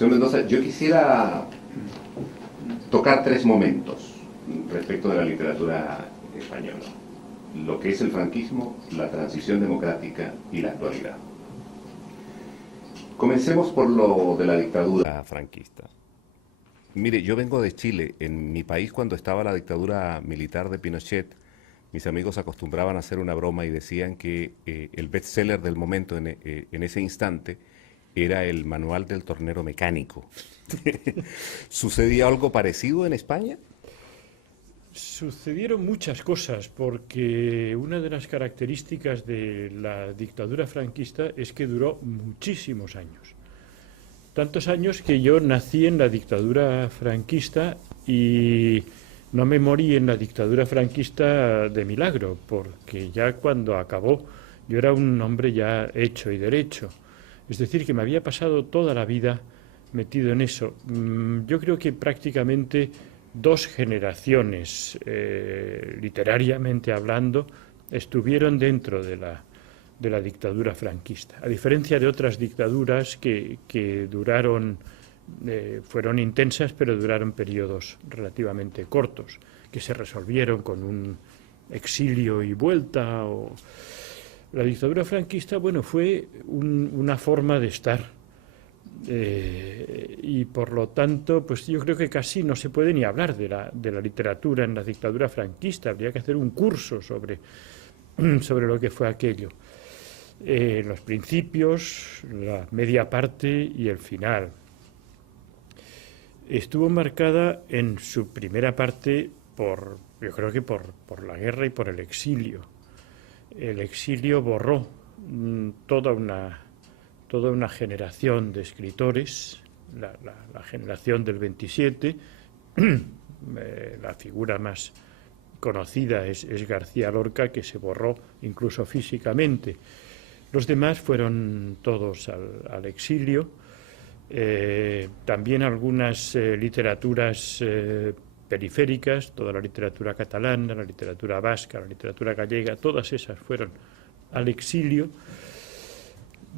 Señor Mendoza, yo quisiera tocar tres momentos respecto de la literatura española: lo que es el franquismo, la transición democrática y la actualidad. Comencemos por lo de la dictadura franquista. Mire, yo vengo de Chile. En mi país, cuando estaba la dictadura militar de Pinochet, mis amigos acostumbraban a hacer una broma y decían que el bestseller del momento en ese instante era el manual del tornero mecánico. ¿Sucedía algo parecido en España? Sucedieron muchas cosas, porque una de las características de la dictadura franquista es que duró muchísimos años. Tantos años que yo nací en la dictadura franquista y no me morí en la dictadura franquista de milagro, porque ya cuando acabó yo era un hombre ya hecho y derecho. Es decir, que me había pasado toda la vida metido en eso. Yo creo que prácticamente dos generaciones, literariamente hablando, estuvieron dentro de la dictadura franquista. A diferencia de otras dictaduras que duraron, fueron intensas, pero duraron periodos relativamente cortos, que se resolvieron con un exilio y vuelta. La dictadura franquista, bueno, fue una forma de estar. Y por lo tanto, pues yo creo que casi no se puede ni hablar de la literatura en la dictadura franquista. Habría que hacer un curso sobre lo que fue aquello. Los principios, la media parte y el final. Estuvo marcada en su primera parte yo creo que por la guerra y por el exilio. El exilio borró toda una generación de escritores, la generación del 27, la figura más conocida es García Lorca, que se borró incluso físicamente. Los demás fueron todos al exilio. También algunas literaturas periféricas, toda la literatura catalana, la literatura vasca, la literatura gallega, todas esas fueron al exilio.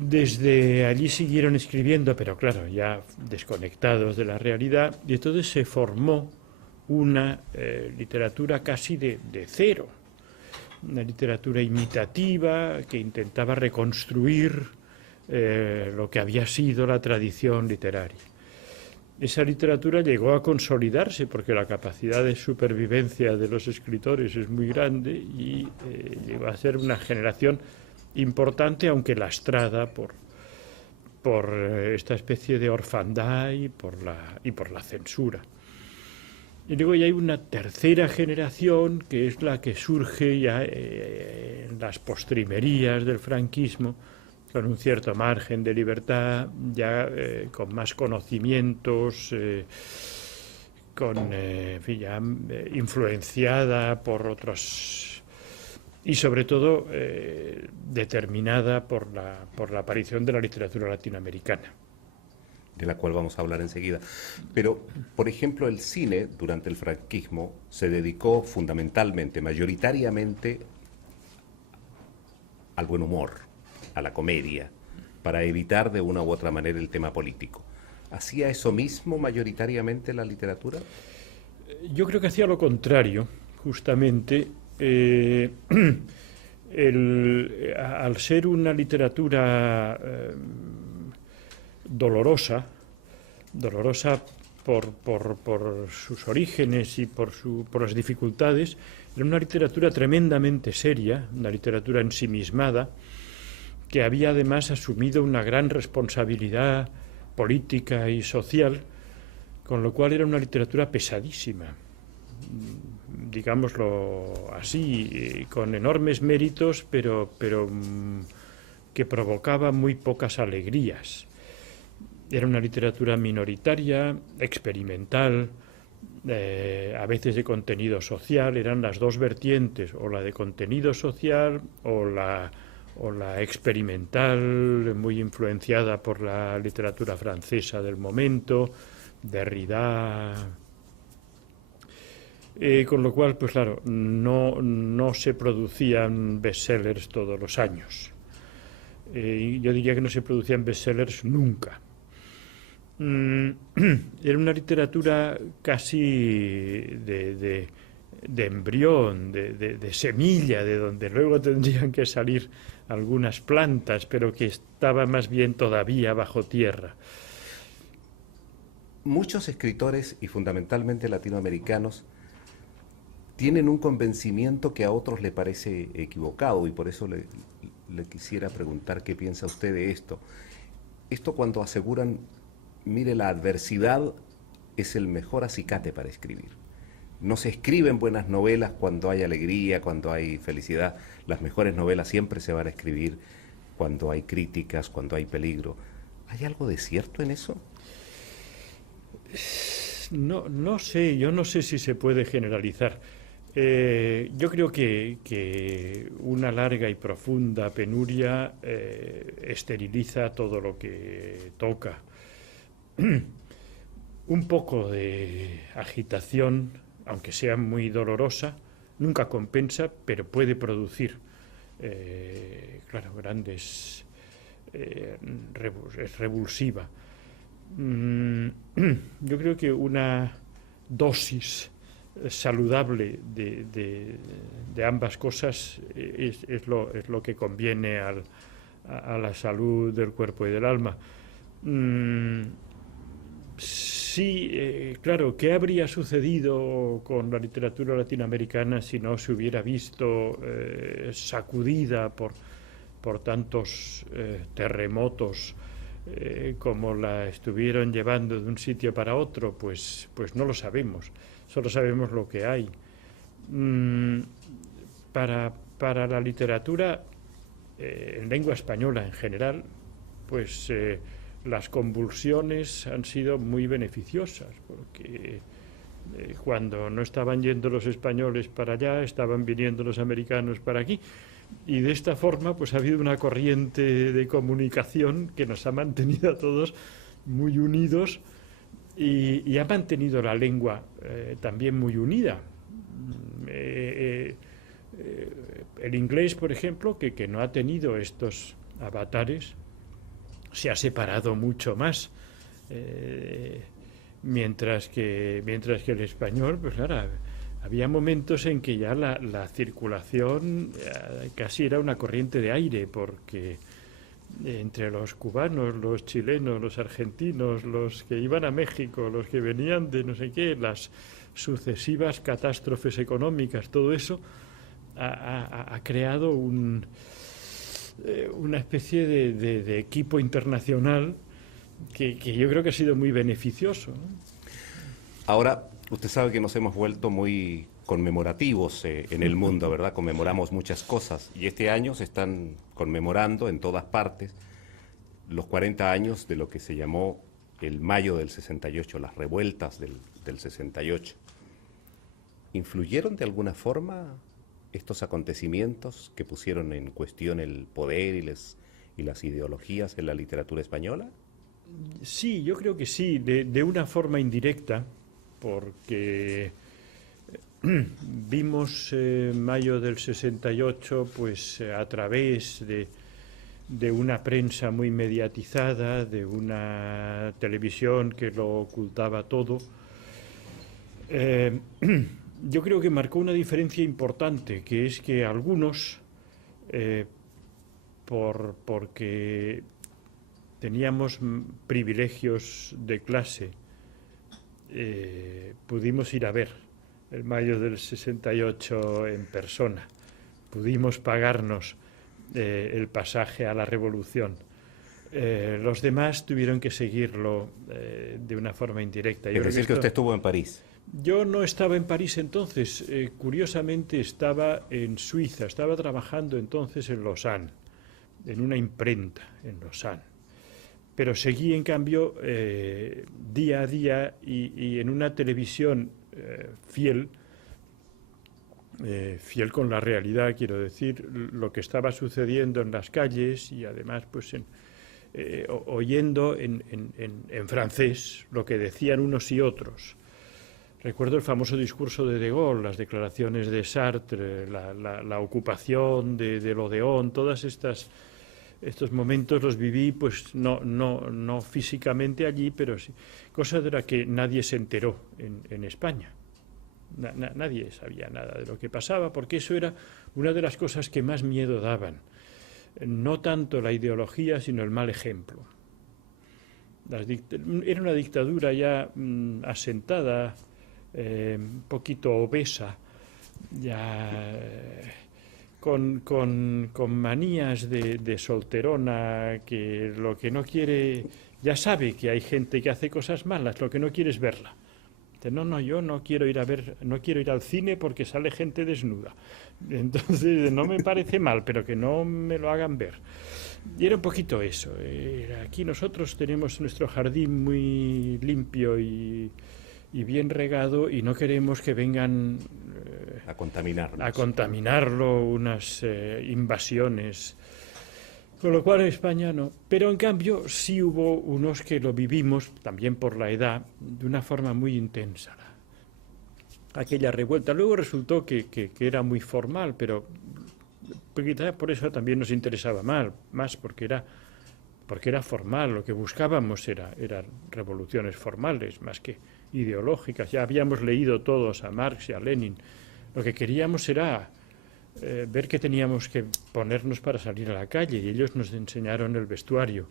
Desde allí siguieron escribiendo, pero claro, ya desconectados de la realidad, y entonces se formó una literatura casi de cero, una literatura imitativa que intentaba reconstruir lo que había sido la tradición literaria. Esa literatura llegó a consolidarse porque la capacidad de supervivencia de los escritores es muy grande y llegó a ser una generación importante, aunque lastrada por esta especie de orfandad y por la censura. Y luego ya hay una tercera generación, que es la que surge ya en las postrimerías del franquismo, con un cierto margen de libertad, ya con más conocimientos, ya influenciada por otros, y sobre todo determinada por la aparición de la literatura latinoamericana, de la cual vamos a hablar enseguida. Pero, por ejemplo, el cine durante el franquismo se dedicó fundamentalmente, mayoritariamente, al buen humor, a la comedia, para evitar de una u otra manera el tema político. ¿Hacía eso mismo mayoritariamente la literatura? Yo creo que hacía lo contrario, justamente. Al ser una literatura dolorosa por sus orígenes y por las dificultades, era una literatura tremendamente seria, una literatura ensimismada, que había además asumido una gran responsabilidad política y social, con lo cual era una literatura pesadísima, digámoslo así, con enormes méritos, pero que provocaba muy pocas alegrías. Era una literatura minoritaria, experimental, a veces de contenido social. Eran las dos vertientes, o la de contenido social o la experimental, muy influenciada por la literatura francesa del momento, Derrida. Con lo cual, pues claro, no se producían bestsellers todos los años. Yo diría que no se producían bestsellers nunca. Era una literatura casi de embrión, de semilla, de donde luego tendrían que salir algunas plantas, pero que estaba más bien todavía bajo tierra. Muchos escritores, y fundamentalmente latinoamericanos, tienen un convencimiento que a otros le parece equivocado, y por eso le quisiera preguntar qué piensa usted de esto. Esto cuando aseguran, mire, la adversidad es el mejor acicate para escribir. No se escriben buenas novelas cuando hay alegría, cuando hay felicidad. Las mejores novelas siempre se van a escribir cuando hay críticas, cuando hay peligro. ¿Hay algo de cierto en eso? No sé, yo no sé si se puede generalizar. Yo creo que una larga y profunda penuria esteriliza todo lo que toca. Un poco de agitación, aunque sea muy dolorosa, nunca compensa, pero puede producir, claro, grandes... es revulsiva. Yo creo que una dosis saludable de ambas cosas es lo que conviene a la salud del cuerpo y del alma. Sí, claro, ¿qué habría sucedido con la literatura latinoamericana si no se hubiera visto sacudida por tantos terremotos como la estuvieron llevando de un sitio para otro? Pues no lo sabemos, solo sabemos lo que hay. Para la literatura en lengua española en general, pues las convulsiones han sido muy beneficiosas, porque cuando no estaban yendo los españoles para allá, estaban viniendo los americanos para aquí. Y de esta forma pues ha habido una corriente de comunicación que nos ha mantenido a todos muy unidos y ha mantenido la lengua también muy unida. El inglés, por ejemplo, que no ha tenido estos avatares, se ha separado mucho más, mientras que el español, pues claro, había momentos en que ya la circulación casi era una corriente de aire, porque entre los cubanos, los chilenos, los argentinos, los que iban a México, los que venían de no sé qué, las sucesivas catástrofes económicas, todo eso ha creado una especie de equipo internacional que yo creo que ha sido muy beneficioso, ¿no? Ahora, usted sabe que nos hemos vuelto muy conmemorativos en el mundo, ¿verdad? Conmemoramos muchas cosas y este año se están conmemorando en todas partes los 40 años de lo que se llamó el Mayo del 68, las revueltas del 68. ¿Influyeron de alguna forma estos acontecimientos que pusieron en cuestión el poder y las ideologías en la literatura española? Sí, yo creo que sí, de una forma indirecta, porque vimos mayo del 68 pues a través de una prensa muy mediatizada, de una televisión que lo ocultaba todo. Yo creo que marcó una diferencia importante, que es que algunos, porque teníamos privilegios de clase, pudimos ir a ver el mayo del 68 en persona, pudimos pagarnos el pasaje a la revolución. Los demás tuvieron que seguirlo de una forma indirecta. Es decir, que usted estuvo en París. Yo no estaba en París entonces, curiosamente estaba en Suiza, estaba trabajando entonces en Lausanne, en una imprenta en Lausanne. Pero seguí, en cambio, día a día y en una televisión fiel con la realidad, quiero decir, lo que estaba sucediendo en las calles y además pues oyendo en francés lo que decían unos y otros. Recuerdo el famoso discurso de Gaulle, las declaraciones de Sartre, la ocupación de l'Odéon, todas estas estos momentos los viví, pues no físicamente allí, pero sí, cosa de la que nadie se enteró en España. Nadie sabía nada de lo que pasaba, porque eso era una de las cosas que más miedo daban. No tanto la ideología, sino el mal ejemplo. Era una dictadura ya asentada, un poquito obesa, ya con manías de solterona, que lo que no quiere, ya sabe que hay gente que hace cosas malas, lo que no quiere es verla. No, yo no quiero ir al cine porque sale gente desnuda. Entonces no me parece mal, pero que no me lo hagan ver. Y era un poquito eso. Aquí nosotros tenemos nuestro jardín muy limpio y bien regado, y no queremos que vengan a contaminarnos. A contaminarlo unas invasiones. Con lo cual en España no. Pero en cambio sí hubo unos que lo vivimos, también por la edad, de una forma muy intensa. Aquella revuelta. Luego resultó que era muy formal, pero quizás por eso también nos interesaba más porque era formal. Lo que buscábamos eran revoluciones formales, más que ideológicas. Ya habíamos leído todos a Marx y a Lenin. Lo que queríamos era ver que teníamos que ponernos para salir a la calle, y ellos nos enseñaron el vestuario,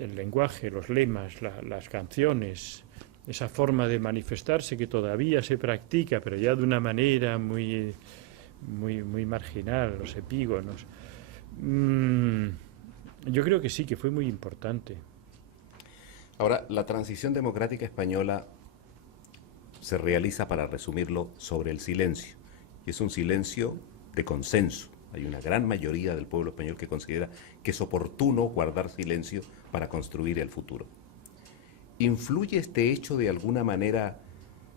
el lenguaje, los lemas, las canciones, esa forma de manifestarse que todavía se practica, pero ya de una manera muy marginal, los epígonos. Yo creo que sí, que fue muy importante. Ahora, la transición democrática española se realiza, para resumirlo, sobre el silencio. Y es un silencio de consenso. Hay una gran mayoría del pueblo español que considera que es oportuno guardar silencio para construir el futuro. ¿Influye este hecho de alguna manera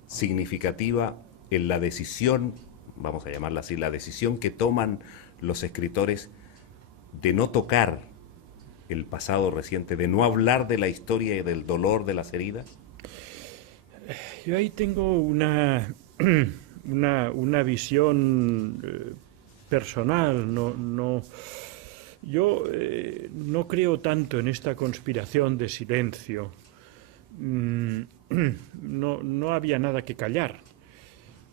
significativa en la decisión, vamos a llamarla así, la decisión que toman los escritores de no tocar el pasado reciente, de no hablar de la historia y del dolor de las heridas? Yo ahí tengo una visión personal. Yo no creo tanto en esta conspiración de silencio. No había nada que callar.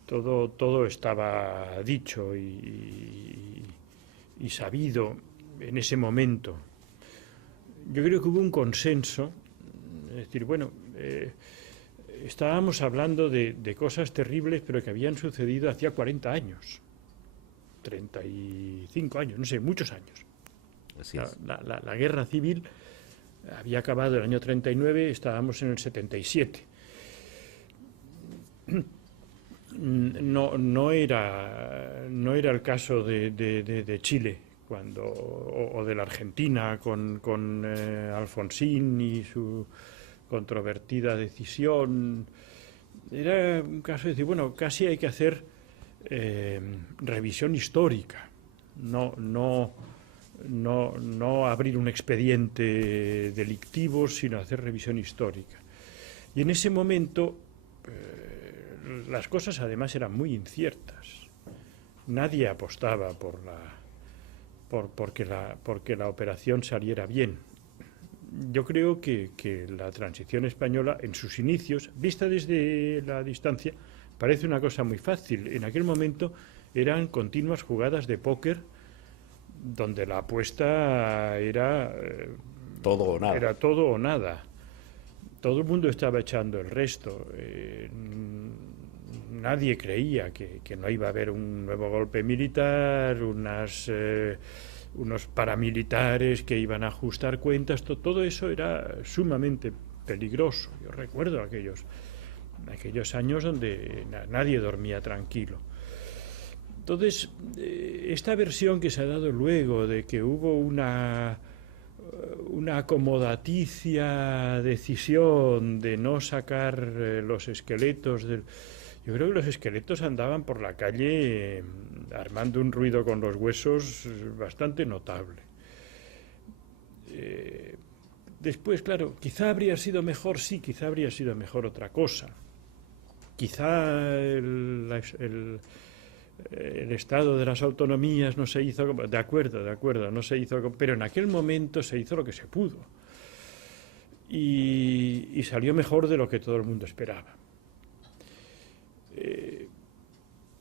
Todo estaba dicho y sabido en ese momento. Yo creo que hubo un consenso, es decir, bueno, estábamos hablando de cosas terribles, pero que habían sucedido hacía 40 años, 35 años, no sé, muchos años. Así es. La guerra civil había acabado el año 39, estábamos en el 77. No era el caso de Chile, o de la Argentina con Alfonsín y su controvertida decisión. Era un caso de decir, bueno, casi hay que hacer revisión histórica, no abrir un expediente delictivo, sino hacer revisión histórica. Y en ese momento las cosas además eran muy inciertas. Nadie apostaba porque la operación saliera bien. Yo creo que la transición española, en sus inicios, vista desde la distancia, parece una cosa muy fácil. En aquel momento eran continuas jugadas de póker donde la apuesta era todo o nada. Era todo o nada. Todo el mundo estaba echando el resto. Nadie creía que no iba a haber un nuevo golpe militar, unos paramilitares que iban a ajustar cuentas. Todo eso era sumamente peligroso. Yo recuerdo aquellos años donde nadie dormía tranquilo. Entonces, esta versión que se ha dado luego de que hubo una acomodaticia decisión de no sacar los esqueletos yo creo que los esqueletos andaban por la calle armando un ruido con los huesos bastante notable. Después, claro, quizá habría sido mejor, sí, quizá habría sido mejor otra cosa. Quizá el Estado de las autonomías no se hizo, de acuerdo, no se hizo, pero en aquel momento se hizo lo que se pudo. Y salió mejor de lo que todo el mundo esperaba.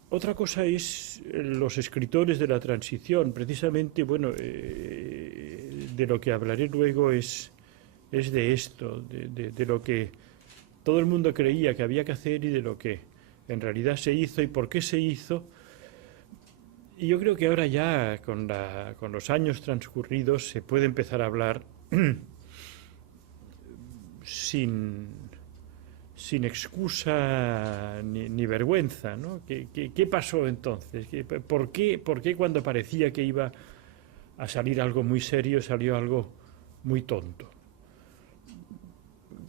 Otra cosa es los escritores de la transición. Precisamente, bueno, de lo que hablaré luego es de esto, de lo que todo el mundo creía que había que hacer y de lo que en realidad se hizo y por qué se hizo. Y yo creo que ahora ya, con los años transcurridos, se puede empezar a hablar sin excusa ni vergüenza, ¿no? ¿Qué pasó entonces? ¿Por qué cuando parecía que iba a salir algo muy serio salió algo muy tonto?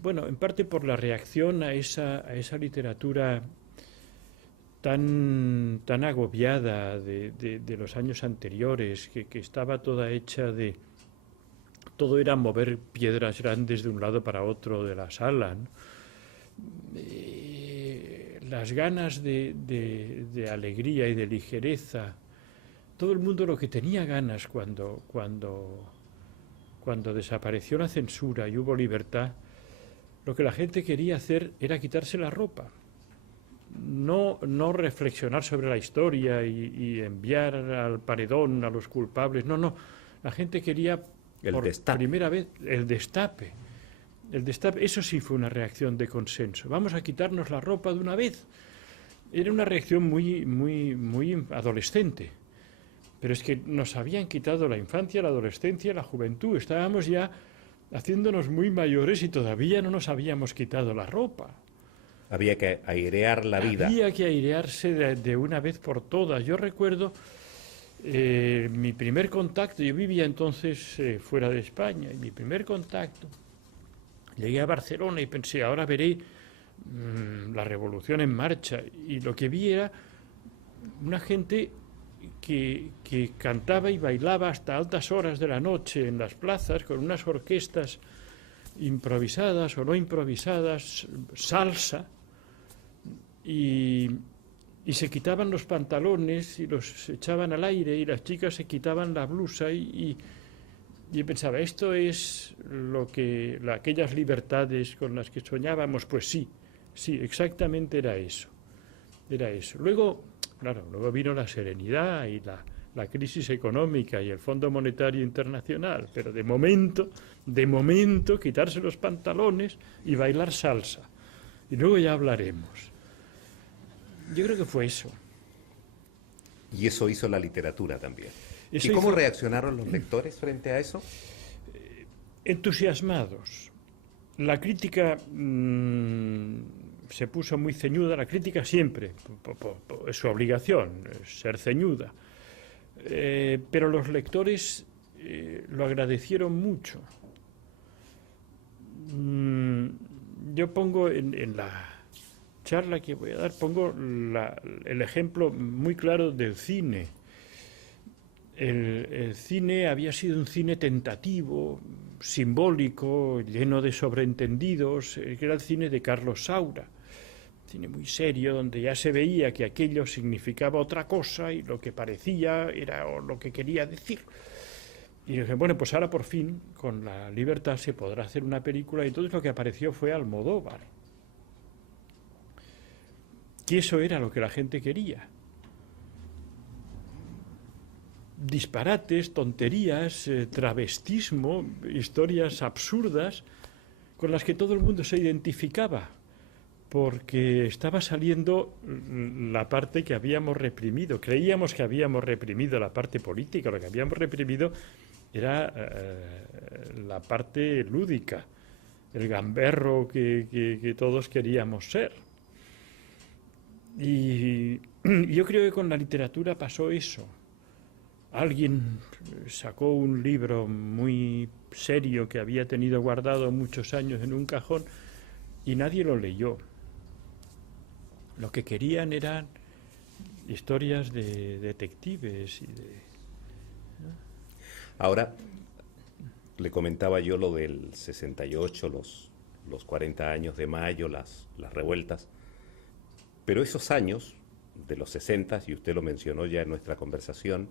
Bueno, en parte por la reacción a esa literatura tan agobiada de los años anteriores, que estaba toda hecha de... Todo era mover piedras grandes de un lado para otro de la sala, ¿no? Las ganas de alegría y de ligereza. Todo el mundo lo que tenía ganas cuando desapareció la censura y hubo libertad, lo que la gente quería hacer era quitarse la ropa. No reflexionar sobre la historia y enviar al paredón a los culpables. No. La gente quería, por primera vez, el destape. Eso sí fue una reacción de consenso. Vamos a quitarnos la ropa de una vez. Era una reacción muy adolescente. Pero es que nos habían quitado la infancia, la adolescencia, la juventud. Estábamos ya haciéndonos muy mayores y todavía no nos habíamos quitado la ropa. Había que airear la vida. Había que airearse de una vez por todas. Yo recuerdo mi primer contacto. Yo vivía entonces fuera de España. Y mi primer contacto, llegué a Barcelona y pensé, ahora veré la revolución en marcha. Y lo que vi era una gente que cantaba y bailaba hasta altas horas de la noche en las plazas con unas orquestas improvisadas o no improvisadas, salsa, y se quitaban los pantalones y los echaban al aire y las chicas se quitaban la blusa y pensaba, esto es aquellas libertades con las que soñábamos. Pues sí, exactamente era eso. Luego, claro, vino la serenidad y la crisis económica y el Fondo Monetario Internacional, pero de momento, quitarse los pantalones y bailar salsa. Y luego ya hablaremos. Yo creo que fue eso. Y eso hizo la literatura también. ¿Y cómo reaccionaron los lectores frente a eso? Entusiasmados. La crítica se puso muy ceñuda. La crítica siempre, es su obligación, ser ceñuda. Pero los lectores lo agradecieron mucho. Yo pongo en la charla que voy a dar, pongo el ejemplo muy claro del cine. El cine había sido un cine tentativo, simbólico, lleno de sobreentendidos, que era el cine de Carlos Saura. Cine muy serio, donde ya se veía que aquello significaba otra cosa y lo que parecía era lo que quería decir. Y dije, bueno, pues ahora por fin, con la libertad, se podrá hacer una película. Y entonces lo que apareció fue Almodóvar. Que eso era lo que la gente quería. Disparates, tonterías, travestismo, historias absurdas con las que todo el mundo se identificaba, porque estaba saliendo la parte que habíamos reprimido. Creíamos que habíamos reprimido la parte política, lo que habíamos reprimido era la parte lúdica, el gamberro que todos queríamos ser. Y yo creo que con la literatura pasó eso. Alguien sacó un libro muy serio que había tenido guardado muchos años en un cajón y nadie lo leyó. Lo que querían eran historias de detectives y de... ¿no? Ahora, le comentaba yo lo del 68, los 40 años de mayo, las revueltas, pero esos años de los 60, y usted lo mencionó ya en nuestra conversación,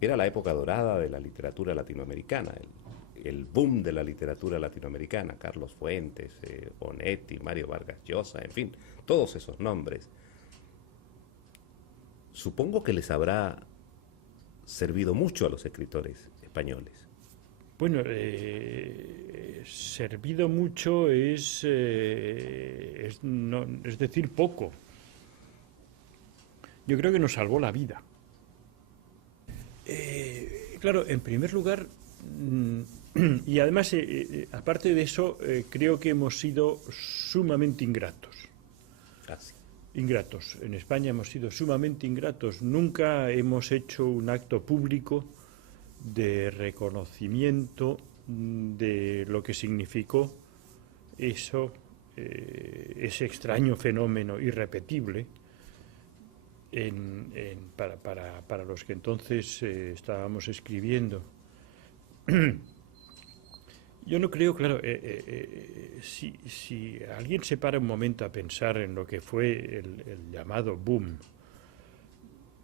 era la época dorada de la literatura latinoamericana, el boom de la literatura latinoamericana, Carlos Fuentes, Onetti, Mario Vargas Llosa, en fin, todos esos nombres. Supongo que les habrá servido mucho a los escritores españoles. Bueno, servido mucho es decir poco. Yo creo que nos salvó la vida. Claro, en primer lugar, y además, aparte de eso, creo que hemos sido sumamente ingratos. Así. Ingratos. En España hemos sido sumamente ingratos. Nunca hemos hecho un acto público de reconocimiento de lo que significó eso, ese extraño fenómeno irrepetible para los que entonces estábamos escribiendo. Yo no creo, claro, si alguien se para un momento a pensar en lo que fue el llamado boom,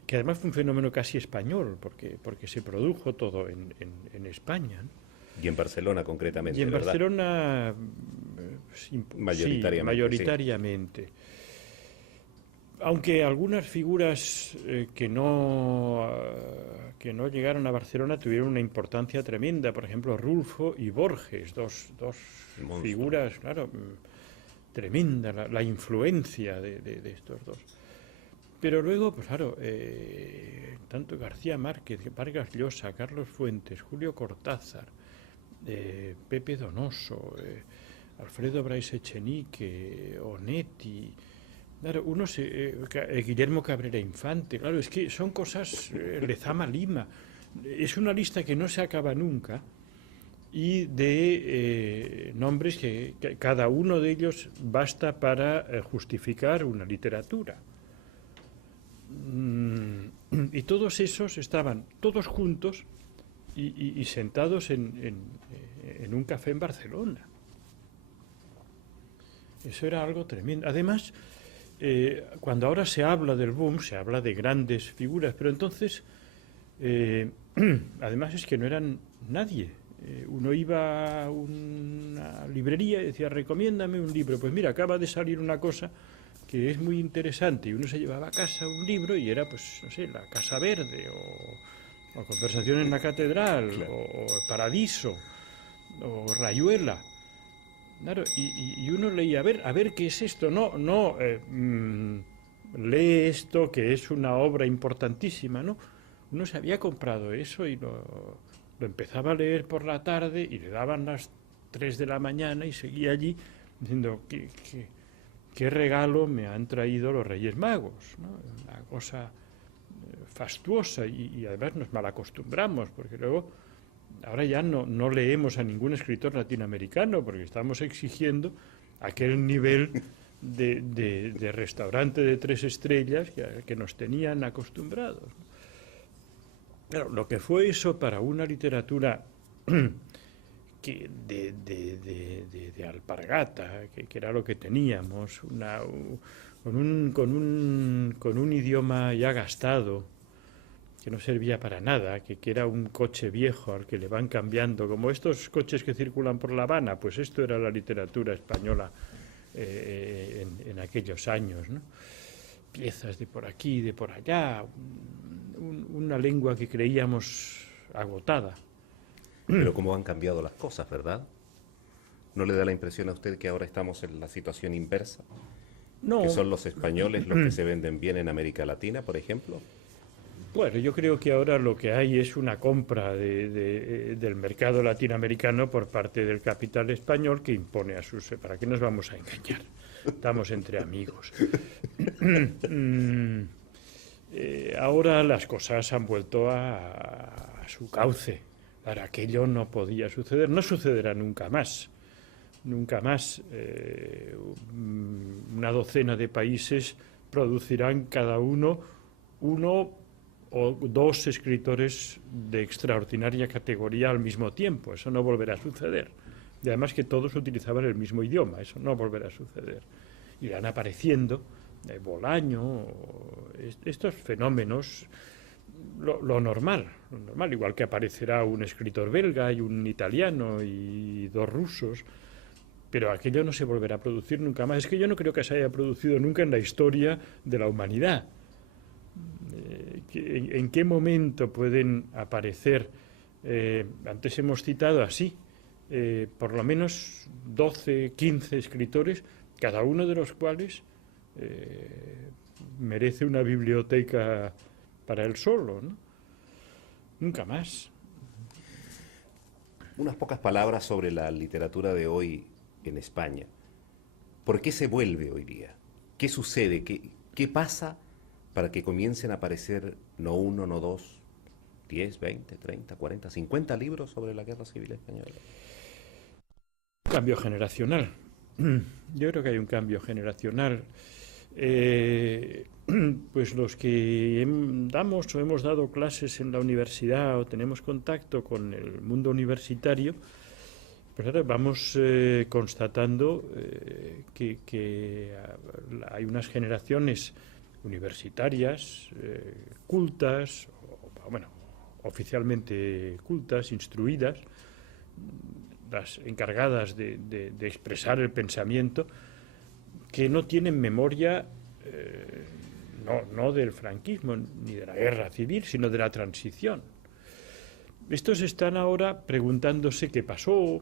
que además fue un fenómeno casi español, porque se produjo todo en España, ¿no? Y en Barcelona concretamente, y en ¿verdad? Barcelona Mayoritariamente. Sí, mayoritariamente. Sí. Aunque algunas figuras que no llegaron a Barcelona tuvieron una importancia tremenda, por ejemplo Rulfo y Borges, dos figuras, claro, tremenda la influencia de estos dos. Pero luego, pues claro, tanto García Márquez, Vargas Llosa, Carlos Fuentes, Julio Cortázar, Pepe Donoso, Alfredo Brais Echenique, Onetti, claro, Guillermo Cabrera Infante, claro, es que son cosas, Lezama Lima, es una lista que no se acaba nunca y de nombres que cada uno de ellos basta para justificar una literatura. Y todos esos estaban todos juntos y sentados en un café en Barcelona. Eso era algo tremendo. Además, cuando ahora se habla del boom, se habla de grandes figuras, pero entonces, además es que no eran nadie. Uno iba a una librería y decía, recomiéndame un libro. Pues mira, acaba de salir una cosa que es muy interesante, y uno se llevaba a casa un libro y era, pues, no sé, La Casa Verde, o Conversación en la Catedral, claro, o Paradiso, o Rayuela. Claro, y uno leía, a ver qué es esto, lee esto que es una obra importantísima, ¿no? Uno se había comprado eso y lo empezaba a leer por la tarde y le daban las 3 de la mañana y seguía allí diciendo, ¿qué regalo me han traído los Reyes Magos? ¿No? Una cosa fastuosa y además nos malacostumbramos, porque luego ahora ya no leemos a ningún escritor latinoamericano porque estamos exigiendo aquel nivel de restaurante de 3 estrellas que nos tenían acostumbrados. Claro, lo que fue eso para una literatura que de alpargata, que era lo que teníamos, con un idioma ya gastado, que no servía para nada, que era un coche viejo al que le van cambiando, como estos coches que circulan por La Habana, pues esto era la literatura española en aquellos años, ¿no? Piezas de por aquí, de por allá, una lengua que creíamos agotada. Pero cómo han cambiado las cosas, ¿verdad? ¿No le da la impresión a usted que ahora estamos en la situación inversa? No. ¿Que son los españoles los que se venden bien en América Latina, por ejemplo? Bueno, yo creo que ahora lo que hay es una compra del mercado latinoamericano por parte del capital español que impone a sus... ¿Para qué nos vamos a engañar? Estamos entre amigos. Ahora las cosas han vuelto a su cauce. Para aquello no podía suceder, no sucederá nunca más. Nunca más. Una docena de países producirán cada uno o 2 escritores de extraordinaria categoría al mismo tiempo. Eso no volverá a suceder. Y además que todos utilizaban el mismo idioma. Eso no volverá a suceder. Irán apareciendo Bolaño, estos fenómenos, lo normal, igual que aparecerá un escritor belga y un italiano y dos rusos, pero aquello no se volverá a producir nunca más. Es que yo no creo que se haya producido nunca en la historia de la humanidad. ¿En qué momento pueden aparecer? Antes hemos citado así, por lo menos 12, 15 escritores, cada uno de los cuales merece una biblioteca para él solo, ¿no? Nunca más. Unas pocas palabras sobre la literatura de hoy en España. ¿Por qué se vuelve hoy día? ¿Qué sucede? ¿Qué pasa para que comiencen a aparecer no uno, no dos, 10, 20, 30, 40, 50 libros sobre la Guerra Civil Española? Cambio generacional. Yo creo que hay un cambio generacional. Pues los que damos o hemos dado clases en la universidad o tenemos contacto con el mundo universitario, pues ahora vamos constatando que hay unas generaciones universitarias cultas, bueno, oficialmente cultas, instruidas, las encargadas de expresar el pensamiento, que no tienen memoria no del franquismo ni de la guerra civil, sino de la transición. Estos están ahora preguntándose qué pasó,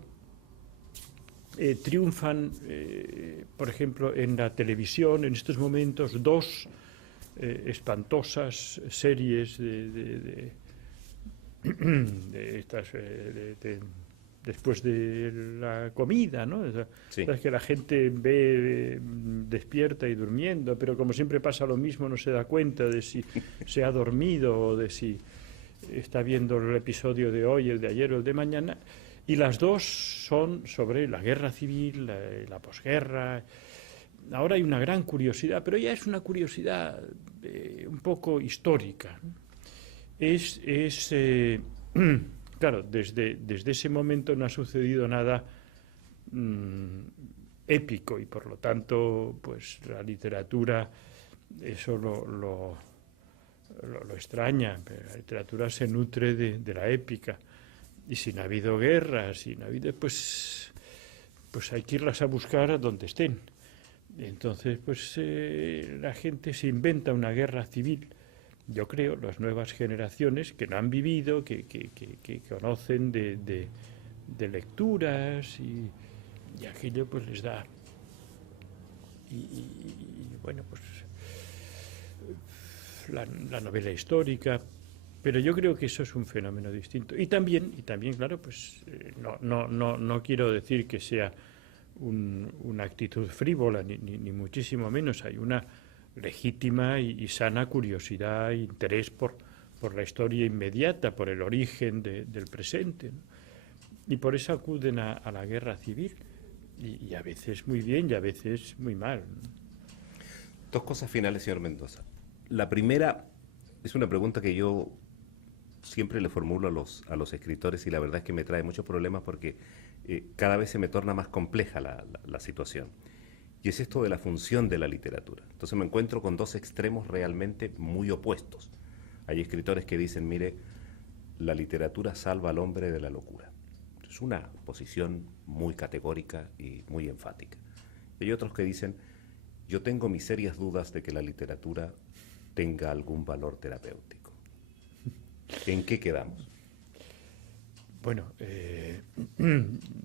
triunfan, por ejemplo, en la televisión en estos momentos dos espantosas series de estas después de la comida, ¿no? Sí. Es que la gente ve despierta y durmiendo, pero como siempre pasa lo mismo, no se da cuenta de si se ha dormido o de si está viendo el episodio de hoy, el de ayer o el de mañana. Y las dos son sobre la guerra civil, la posguerra. Ahora hay una gran curiosidad, pero ya es una curiosidad un poco histórica. Claro, desde ese momento no ha sucedido nada épico y por lo tanto, pues la literatura eso lo extraña. Pero la literatura se nutre de la épica. Y si no ha habido guerras, si no ha habido, pues hay que irlas a buscar a donde estén. Entonces, pues la gente se inventa una guerra civil. Yo creo, las nuevas generaciones que no han vivido, que conocen de lecturas y aquello pues les da. Y bueno, pues la novela histórica, pero yo creo que eso es un fenómeno distinto. Y también claro, pues no quiero decir que sea una actitud frívola, ni muchísimo menos. Hay una legítima y sana curiosidad e interés por la historia inmediata, por el origen del presente, ¿no? Y por eso acuden a la guerra civil, y a veces muy bien y a veces muy mal. Dos cosas finales, señor Mendoza. La primera es una pregunta que yo siempre le formulo a los escritores y la verdad es que me trae muchos problemas porque cada vez se me torna más compleja la situación. Y es esto de la función de la literatura. Entonces me encuentro con dos extremos realmente muy opuestos. Hay escritores que dicen, mire, la literatura salva al hombre de la locura. Es una posición muy categórica y muy enfática. Y hay otros que dicen, yo tengo mis serias dudas de que la literatura tenga algún valor terapéutico. ¿En qué quedamos? Bueno,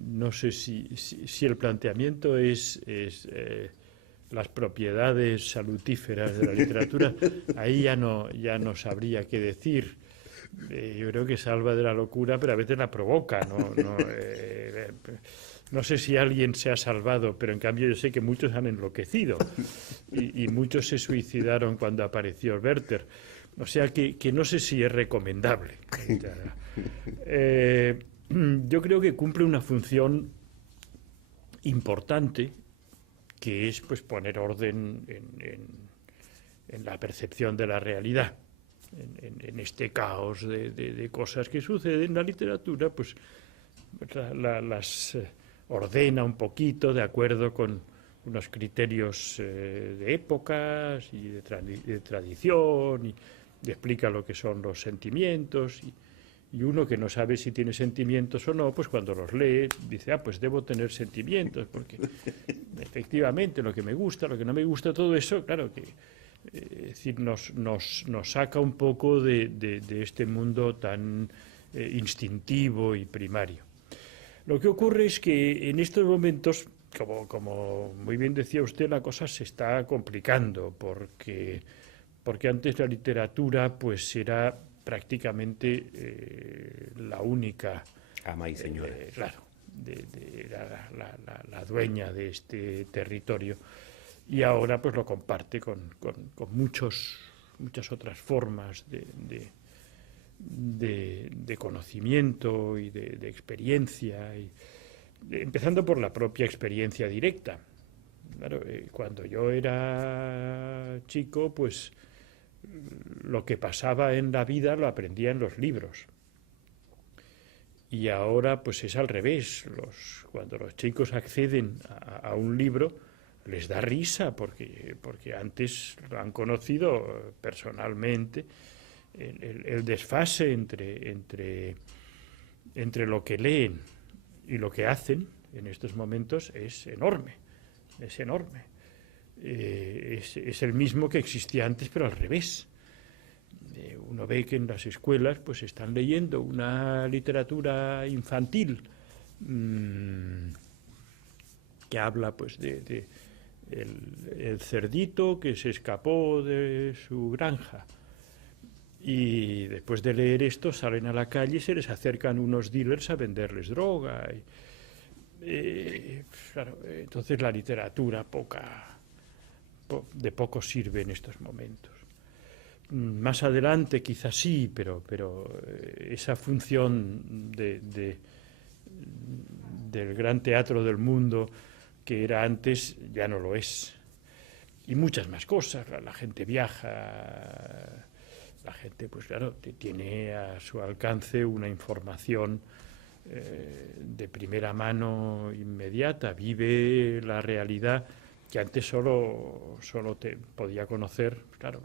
no sé si el planteamiento es las propiedades salutíferas de la literatura, ahí ya no sabría qué decir. Yo creo que salva de la locura, pero a veces la provoca. No sé si alguien se ha salvado, pero en cambio yo sé que muchos han enloquecido y muchos se suicidaron cuando apareció el Werther. O sea que no sé si es recomendable. Yo creo que cumple una función importante, que es pues poner orden en la percepción de la realidad. En este caos de cosas que suceden, la literatura pues las ordena un poquito de acuerdo con unos criterios de épocas y de tradición, y explica lo que son los sentimientos, y uno que no sabe si tiene sentimientos o no, pues cuando los lee dice, pues debo tener sentimientos, porque efectivamente lo que me gusta, lo que no me gusta, todo eso, claro que es decir, nos saca un poco de este mundo tan instintivo y primario. Lo que ocurre es que en estos momentos, como muy bien decía usted, la cosa se está complicando, porque antes la literatura pues era prácticamente la única ama y señora, claro, era la dueña de este territorio, y ahora pues lo comparte con muchas otras formas de conocimiento y de experiencia, empezando por la propia experiencia directa. Claro, cuando yo era chico, pues lo que pasaba en la vida lo aprendía en los libros. Y ahora pues es al revés. Cuando los chicos acceden a un libro, les da risa porque antes lo han conocido personalmente. El desfase entre lo que leen y lo que hacen en estos momentos es enorme. Es enorme. Es el mismo que existía antes, pero al revés. Uno ve que en las escuelas pues están leyendo una literatura infantil que habla pues de el cerdito que se escapó de su granja, y después de leer esto salen a la calle y se les acercan unos dealers a venderles droga. Claro, entonces la literatura de poco sirve en estos momentos. Más adelante quizás sí, pero esa función del gran teatro del mundo que era antes ya no lo es. Y muchas más cosas. La gente viaja, la gente pues claro tiene a su alcance una información de primera mano, inmediata, vive la realidad que antes solo te podía conocer, claro,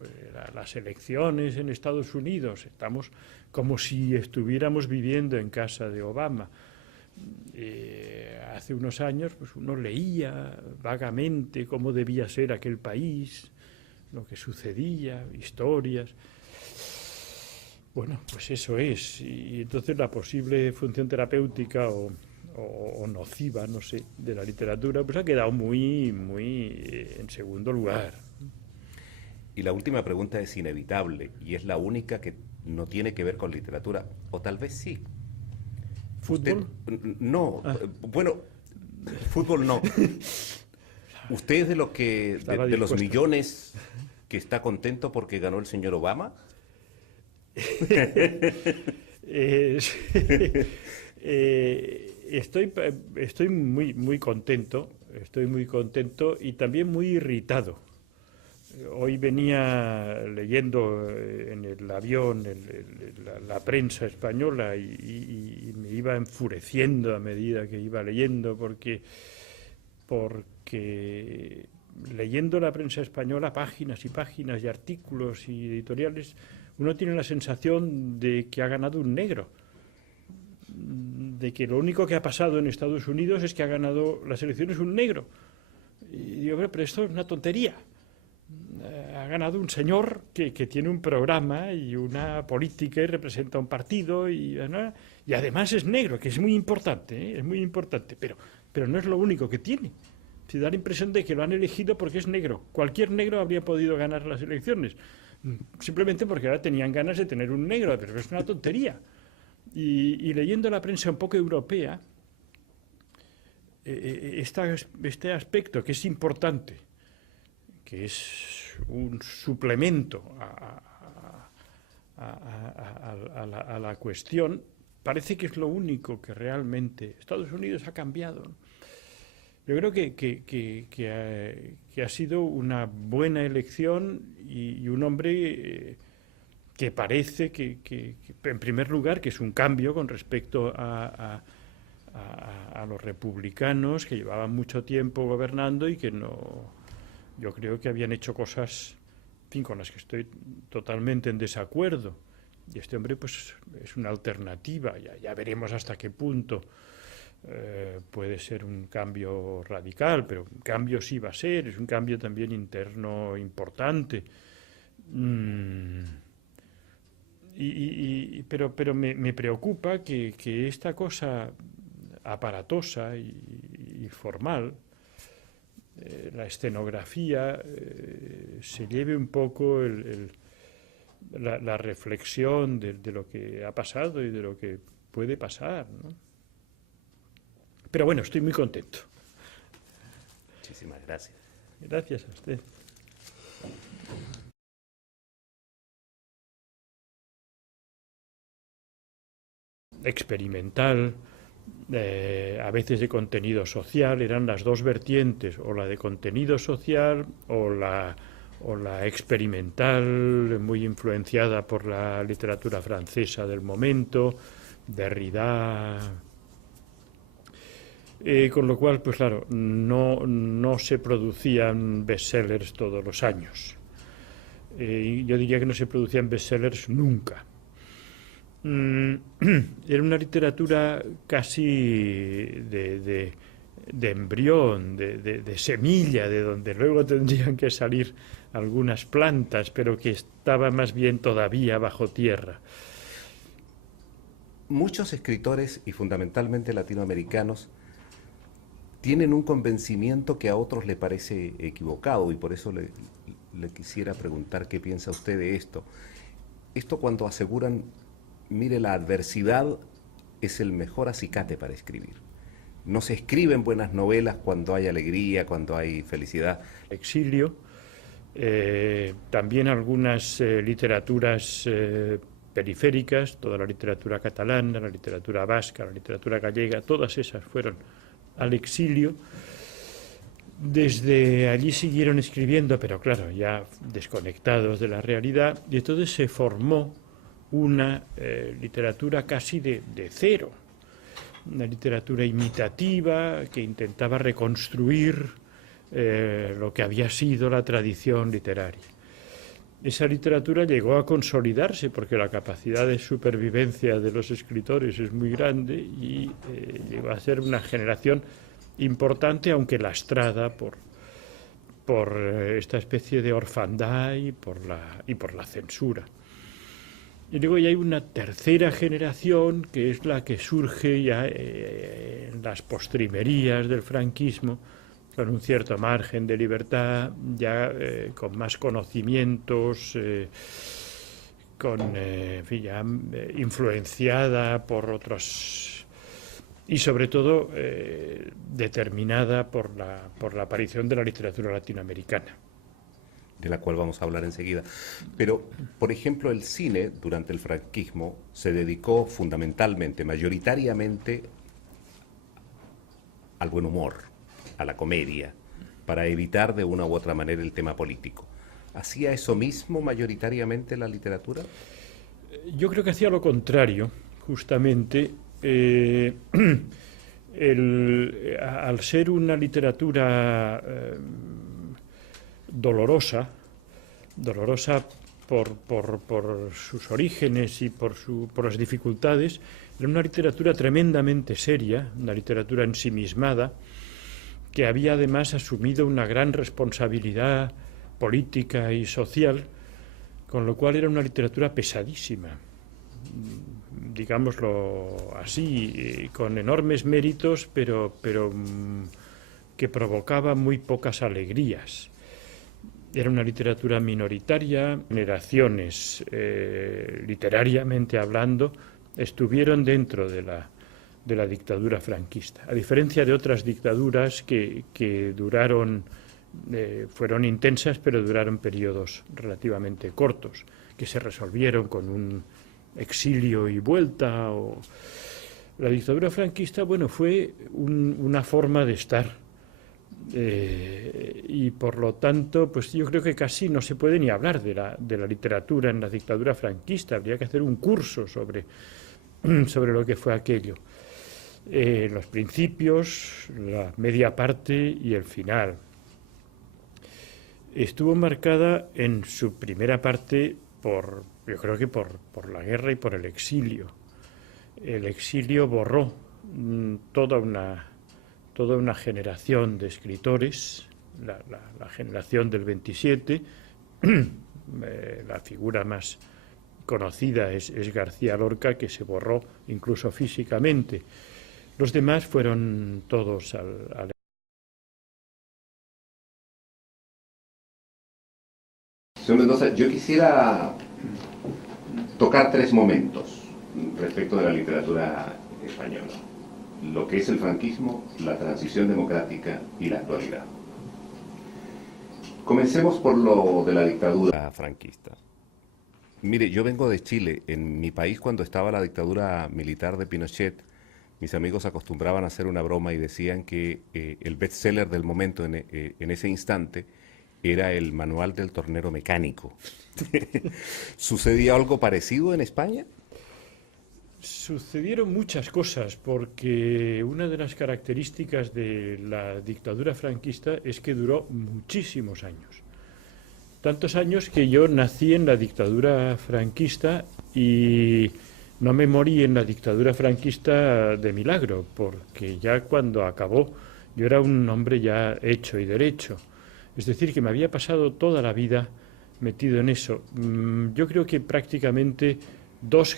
las elecciones en Estados Unidos. Estamos como si estuviéramos viviendo en casa de Obama. Hace unos años pues uno leía vagamente cómo debía ser aquel país, lo que sucedía, historias. Bueno, pues eso es. Y entonces la posible función terapéutica o nociva, no sé, de la literatura, pues ha quedado muy en segundo lugar. Y la última pregunta es inevitable, y es la única que no tiene que ver con literatura, o tal vez sí. ¿Fútbol? No, bueno, fútbol no. ¿Usted es de los que de los millones que está contento porque ganó el señor Obama? Estoy muy contento, y también muy irritado. Hoy venía leyendo en el avión la prensa española y me iba enfureciendo a medida que iba leyendo, porque leyendo la prensa española, páginas y páginas y artículos y editoriales, uno tiene la sensación de que ha ganado un negro, de que lo único que ha pasado en Estados Unidos es que ha ganado las elecciones un negro. Y digo, pero esto es una tontería. Ha ganado un señor que tiene un programa y una política y representa un partido y además es negro, que es muy importante, pero no es lo único que tiene. Se da la impresión de que lo han elegido porque es negro. Cualquier negro habría podido ganar las elecciones, simplemente porque ahora tenían ganas de tener un negro, pero es una tontería. Y leyendo la prensa un poco europea, este aspecto que es importante, que es un suplemento a la cuestión, parece que es lo único que realmente Estados Unidos ha cambiado. Yo creo que ha sido una buena elección y un hombre que parece que, en primer lugar, que es un cambio con respecto a a los republicanos, que llevaban mucho tiempo gobernando y que no, yo creo que habían hecho cosas, en fin, con las que estoy totalmente en desacuerdo. Y este hombre pues es una alternativa, ya veremos hasta qué punto puede ser un cambio radical, pero un cambio sí va a ser, es un cambio también interno importante. Pero me preocupa que esta cosa aparatosa y formal, la escenografía, se lleve un poco la reflexión de lo que ha pasado y de lo que puede pasar, ¿no? Pero bueno, estoy muy contento. Muchísimas gracias. Gracias a usted. Experimental, a veces de contenido social, eran las dos vertientes, o la de contenido social o la experimental, muy influenciada por la literatura francesa del momento, Derrida. Con lo cual, pues claro, no se producían bestsellers todos los años. Yo diría que no se producían bestsellers nunca. Era una literatura casi de embrión, de semilla, de donde luego tendrían que salir algunas plantas, pero que estaba más bien todavía bajo tierra. Muchos escritores, y fundamentalmente latinoamericanos, tienen un convencimiento que a otros le parece equivocado, y por eso le quisiera preguntar qué piensa usted de esto. Esto cuando aseguran, mire, la adversidad es el mejor acicate para escribir. No se escriben buenas novelas cuando hay alegría, cuando hay felicidad. Exilio, también algunas literaturas periféricas, toda la literatura catalana, la literatura vasca, la literatura gallega, todas esas fueron al exilio. Desde allí siguieron escribiendo, pero claro, ya desconectados de la realidad, y entonces se formó una literatura casi de cero, una literatura imitativa que intentaba reconstruir lo que había sido la tradición literaria. Esa literatura llegó a consolidarse porque la capacidad de supervivencia de los escritores es muy grande y llegó a ser una generación importante, aunque lastrada por esta especie de orfandad y por la censura. Y luego ya hay una tercera generación que es la que surge ya en las postrimerías del franquismo, con un cierto margen de libertad, ya con más conocimientos, ya influenciada por otros, y sobre todo determinada por la aparición de la literatura latinoamericana, de la cual vamos a hablar enseguida. Pero, por ejemplo, el cine durante el franquismo se dedicó fundamentalmente, mayoritariamente, al buen humor, a la comedia, para evitar de una u otra manera el tema político. ¿Hacía eso mismo mayoritariamente la literatura? Yo creo que hacía lo contrario, justamente. Al ser una literatura dolorosa por sus orígenes y por las dificultades, era una literatura tremendamente seria, una literatura ensimismada, que había además asumido una gran responsabilidad política y social, con lo cual era una literatura pesadísima, digámoslo así, con enormes méritos, pero que provocaba muy pocas alegrías. Era una literatura minoritaria, generaciones, literariamente hablando, estuvieron dentro de la dictadura franquista, a diferencia de otras dictaduras que duraron, fueron intensas, pero duraron periodos relativamente cortos, que se resolvieron con un exilio y vuelta. La dictadura franquista, bueno, fue una forma de estar. Y por lo tanto, pues yo creo que casi no se puede ni hablar de la literatura en la dictadura franquista. Habría que hacer un curso sobre lo que fue aquello. los principios, la media parte y el final. Estuvo marcada en su primera parte yo creo que por la guerra y por el exilio. El exilio borró toda una generación de escritores, la generación del 27, la figura más conocida es García Lorca, que se borró incluso físicamente. Los demás fueron todos al Señor Mendoza, yo quisiera tocar tres momentos respecto de la literatura española: lo que es el franquismo, la transición democrática y la actualidad. Comencemos por lo de la dictadura franquista. Mire, yo vengo de Chile. En mi país, cuando estaba la dictadura militar de Pinochet, mis amigos acostumbraban a hacer una broma y decían que el bestseller del momento en ese instante era el manual del tornero mecánico. ¿Sucedía algo parecido en España? Sucedieron muchas cosas, porque una de las características de la dictadura franquista es que duró muchísimos años. Tantos años que yo nací en la dictadura franquista y no me morí en la dictadura franquista de milagro, porque ya cuando acabó yo era un hombre ya hecho y derecho. Es decir, que me había pasado toda la vida metido en eso. Yo creo que prácticamente dos